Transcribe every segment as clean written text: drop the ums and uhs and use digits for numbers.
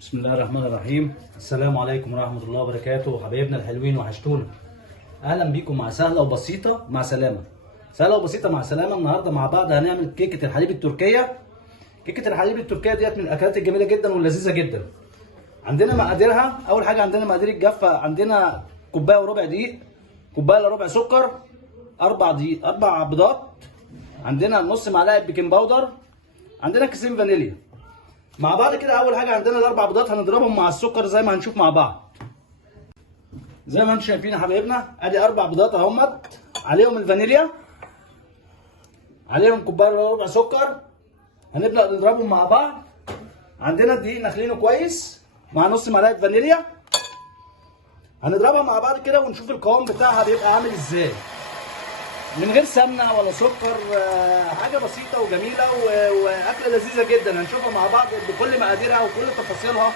بسم الله الرحمن الرحيم. السلام عليكم ورحمة الله وبركاته. حبايبنا الحلوين وحشتونا. أهلا بيكم مع سهلة وبسيطة مع سلامة. سهلة وبسيطة مع سلامة. النهاردة مع بعض هنعمل كيكة الحليب التركية. كيكة الحليب التركية ديت من الأكلات الجميلة جدا واللذيذة جدا. عندنا مقاديرها. أول حاجة عندنا مقادير الجافة. عندنا كوباية وربع دقيق، كوباية إلا ربع سكر، 4 بيضات، عندنا نص معلقة بيكنج باودر، عندنا كيسين فانيليا. مع بعض كده. اول حاجه عندنا الاربع بيضات هنضربهم مع السكر زي ما هنشوف مع بعض. زي ما انتم شايفين يا حبايبنا، ادي 4 بيضات اهمت، عليهم الفانيليا، عليهم كوبايه الا ربع سكر. هنبدا نضربهم مع بعض. عندنا الدقيق نخلينه كويس مع نص معلقه فانيليا. هنضربها مع بعض كده ونشوف القوام بتاعها بيبقى عامل ازاي، من غير سمنه ولا سكر. حاجه بسيطه وجميله واكله لذيذه جدا. هنشوفها مع بعض بكل مقاديرها وكل تفاصيلها.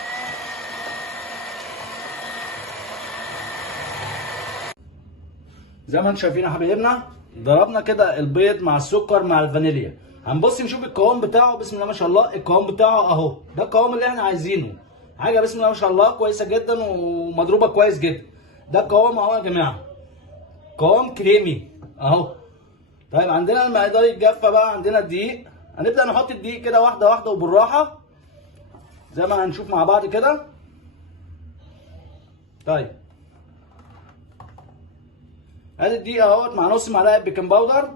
زي ما انتم شايفين يا حبايبنا، ضربنا كده البيض مع السكر مع الفانيليا. هنبص نشوف القوام بتاعه. بسم الله ما شاء الله، القوام بتاعه اهو، ده القوام اللي احنا عايزينه. حاجه بسم الله ما شاء الله كويسه جدا ومضروبه كويس جدا. ده القوام اهو يا جماعه، قوام كريمي اهو. طيب عندنا المقدار الجافه بقى. عندنا الدقيق. هنبدا نحط الدقيق كده واحده واحده وبالراحه زي ما هنشوف مع بعض كده. طيب ادي الدقيق اهوت مع نص معلقه بيكنج باودر.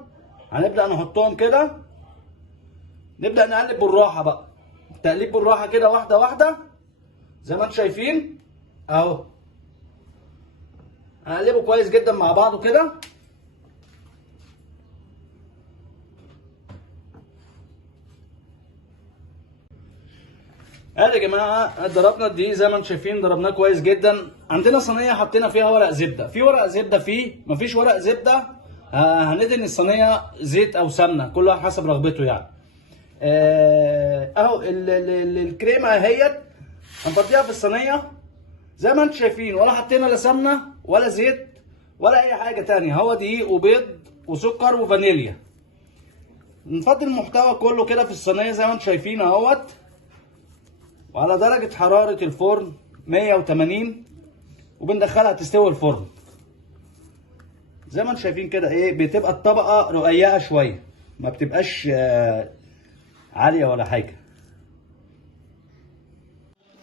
هنبدا نحطهم كده، نبدا نقلب بالراحه بقى، تقليب بالراحه كده واحده واحده زي ما انتم شايفين اهو. هنقلبه كويس جدا مع بعضه كده. ادي يا جماعه ضربنا الدقيق زي ما انتم شايفين، ضربناه كويس جدا. عندنا صينيه حطينا فيها ورق زبده. في ورق زبده فيه، مفيش ورق زبده هندهن الصينيه زيت او سمنه، كل واحد حسب رغبته يعني. اهو الكريمه اهيت هنفضيها في الصينيه زي ما انتم شايفين، ولا حطينا لا سمنه ولا زيت ولا اي حاجه تانية. هو دقيق وبيض وسكر وفانيليا. نفضي المحتوى كله كده في الصينيه زي ما انتم شايفين اهوت، وعلى درجة حرارة الفرن 180، وبندخلها تستوي الفرن. زي ما انتم شايفين كده ايه، بتبقى الطبقة رقيقة شوية، ما بتبقاش عالية ولا حاجة.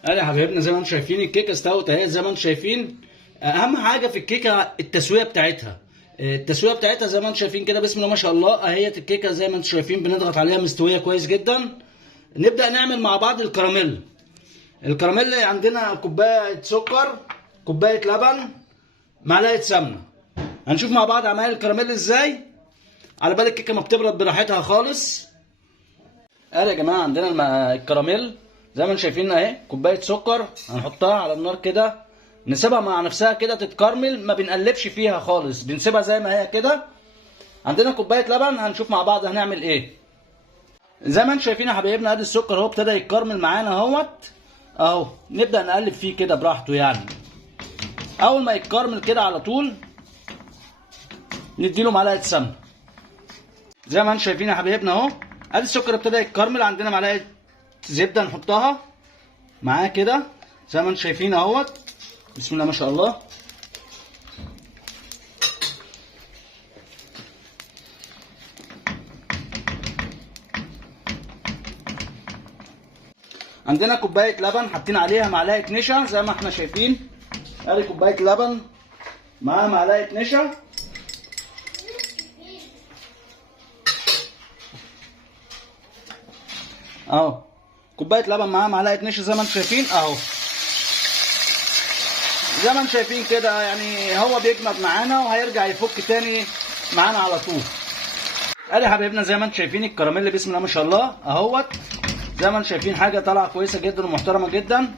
ادي يا حبايبنا زي ما انتم شايفين الكيكة استوت اهي. زي ما انتم شايفين اهم حاجة في الكيكة التسوية بتاعتها. التسوية بتاعتها زي ما انتم شايفين كده بسم الله ما شاء الله اهيت الكيكة زي ما انتم شايفين. بنضغط عليها مستوية كويس جدا. نبدأ نعمل مع بعض الكراميل. الكراميل عندنا كوبايه سكر، كوبايه لبن، معلقه سمنه. هنشوف مع بعض عمايل الكراميل ازاي على بال الكيكه ما بتبرد براحتها خالص. ادي يا جماعه عندنا الكراميل زي ما انتم شايفين اهي. كوبايه سكر هنحطها على النار كده، نسيبها مع نفسها كده تتكرمل، ما بنقلبش فيها خالص، بنسيبها زي ما هي كده. عندنا كوبايه لبن. هنشوف مع بعض هنعمل ايه. زي ما انتم شايفين يا حبايبنا ادي السكر اهو ابتدى يتكرمل معانا اهوت اهو. نبدأ نقلب فيه كده براحته يعني. اول ما يتكرمل كده على طول نديله معلقة سمنة زي ما انتم شايفين يا حبايبنا اهو. ادي السكر ابتدى يتكرمل. عندنا معلقة زبدة نحطها معاه كده زي ما انتم شايفين اهوت. بسم الله ما شاء الله. عندنا كوبايه لبن حاطين عليها معلقه نشا زي ما احنا شايفين. ادي كوبايه لبن معاها معلقه نشا. اهو كوبايه لبن معاها معلقه نشا زي ما انتم شايفين اهو. زي ما انتم شايفين كده يعني هو بيجمد معانا وهيرجع يفك تاني معانا على طول. ادي يا حبايبنا زي ما انتم شايفين الكراميل بسم الله ما شاء الله اهوت. زي ما انتم شايفين حاجه طالعه كويسه جدا ومحترمه جدا.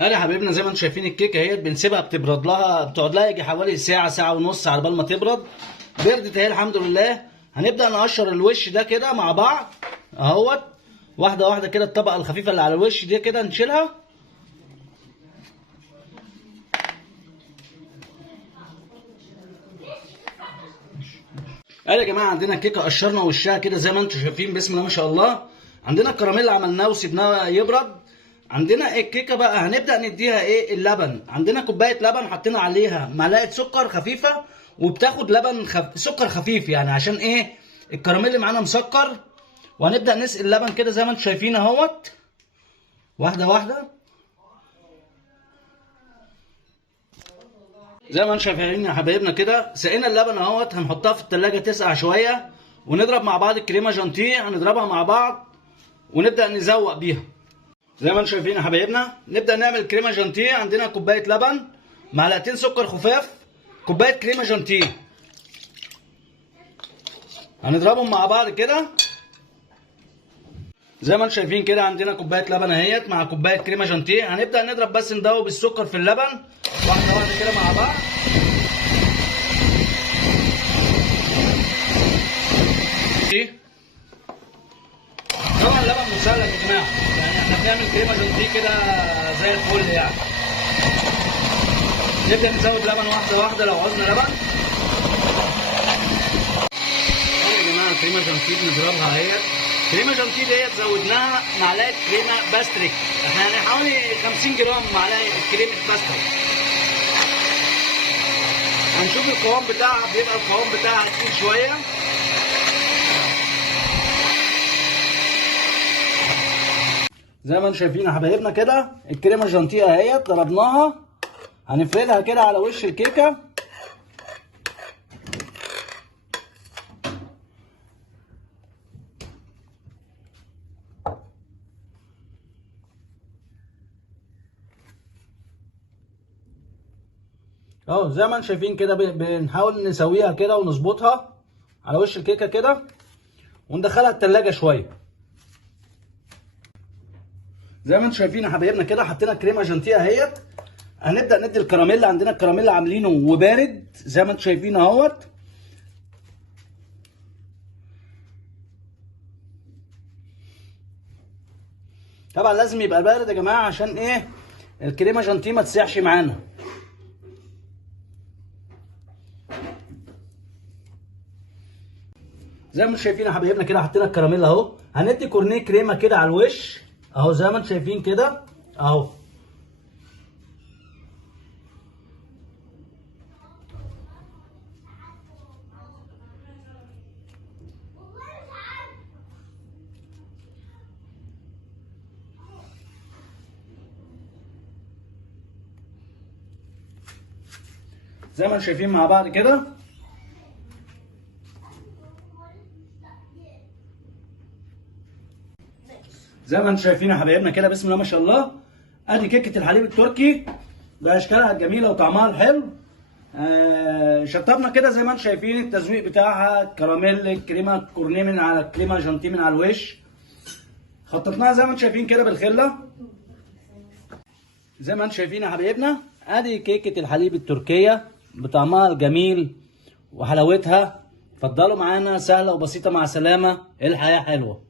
ادي يا حبايبنا زي ما انتم شايفين الكيكه اهي بنسيبها بتبرد لها، بتقعد لها يجي حوالي ساعه ساعه ونص على بال ما تبرد. بردت اهي الحمد لله. هنبدا نقشر الوش ده كده مع بعض اهوت واحده واحده كده. الطبقه الخفيفه اللي على الوش دي كده نشيلها. ادي يا جماعه عندنا كيكه قشرنا وشها كده زي ما انتم شايفين بسم الله ما شاء الله. عندنا الكراميل اللي عملناه وسيبناه يبرد. عندنا الكيكه بقى هنبدا نديها ايه؟ اللبن. عندنا كوبايه لبن حطينا عليها معلقه سكر خفيفه، وبتاخد لبن سكر خفيف يعني عشان ايه؟ الكراميل اللي معانا مسكر. وهنبدا نسقي اللبن كده زي ما انتم شايفين اهوت، واحده واحده زي ما انتم شايفين يا حبايبنا كده. سقينا اللبن اهوت، هنحطها في التلاجة تسقع شويه، ونضرب مع بعض الكريمه جانتيه، هنضربها مع بعض ونبدا نزوق بيها زي ما انتم شايفين يا حبايبنا. نبدا نعمل كريمه جانتيه. عندنا كوبايه لبن، معلقتين سكر خفاف، كوبايه كريمه جانتيه، هنضربهم مع بعض كده زي ما انتم شايفين كده. عندنا كوبايه لبن اهيت مع كوبايه كريمه جانتيه. هنبدا نضرب بس ندوب السكر في اللبن واحده واحده كده مع بعض. طبعا اللبن مسلك يا جماعه، يعني احنا بنعمل كريمه جانتيه كده زي الفل يعني. نبدا نزود لبن واحده واحده لو عاوزنا لبن. يا جماعه الكريمه جانتيه بنضربها اهيت. كريمه جانتيه ديت زودناها معلقه كريمه باستريك، احنا يعني حوالي 50 جرام معلقه كريمه باستريك. هنشوف القوام بتاعها، بيبقى القوام بتاعها تقيل شويه. زي ما انتم شايفين يا حبايبنا كده الكريمه الجانتيه اهيت ضربناها، هنفردها كده على وش الكيكه. اهو زي ما انتم شايفين كده بنحاول نسويها كده ونظبطها على وش الكيكه كده، وندخلها التلاجة شويه. زي ما انتم شايفين يا حبايبنا كده حطينا الكريمه جانتيه اهيت. هنبدا ندي الكراميل. عندنا الكراميل عاملينه وبارد زي ما انتم شايفين اهوت. طبعا لازم يبقى بارد يا جماعه عشان ايه؟ الكريمه جانتيه ما تسيحش معانا. زي ما انتم شايفين يا حبايبنا كده حطينا الكراميل اهو. هندي كورنيه كريمه كده على الوش اهو زي ما انتم شايفين كده اهو. زي ما انتم شايفين مع بعض كده. زي ما انتم شايفين يا حبايبنا كده بسم الله ما شاء الله. ادي كيكه الحليب التركي باشكالها الجميله وطعمها الحلو. شطبنا كده زي ما انتم شايفين التزويق بتاعها، كراميل الكريمه كورنيه من على الكريمه جانتيه من على الوش. خططناها زي ما انتم شايفين كده بالخله. زي ما انتم شايفين يا حبايبنا ادي كيكه الحليب التركيه بطعمها الجميل وحلاوتها. اتفضلوا معانا، سهله وبسيطه، مع سلامه، الحياه حلوه.